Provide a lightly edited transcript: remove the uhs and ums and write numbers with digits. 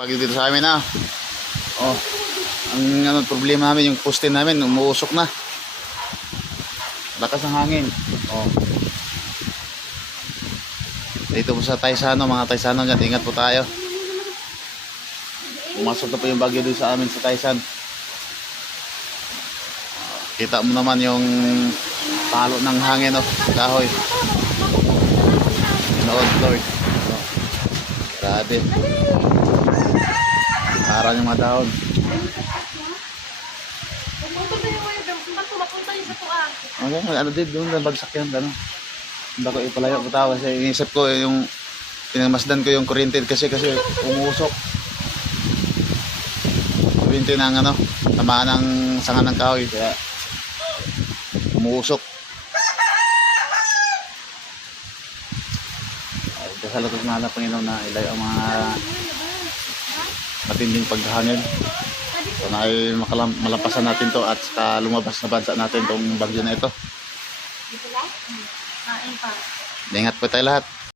Bagyo dito sa amin Oh, ang problema namin yung poste namin umuusok na. Lakas ng hangin. Oh. Dito po sa Taysano, mga Taysano dyan, ingat po tayo. Pumasok na po yung bagyo dito sa amin sa Taysan. Kita mo naman yung palo ng hangin kahoy. Lord. Grabe. Parang yung mga dahon. Ano din doon nabagsak yan gano'n. Hindi ko ipalayo ko tawa kasi inisip ko yung pinagmasdan ko yung kuryente kasi umuusok. Kuryente ng tamaan ng sanga ng kahoy kaya umuusok. Salamat sa mga Panginoon na ilayo ang mga matinding paghangin. Sana ay malampasan natin to at lumabas na bansa natin tong bagyo na ito. Ingat po tayo lahat.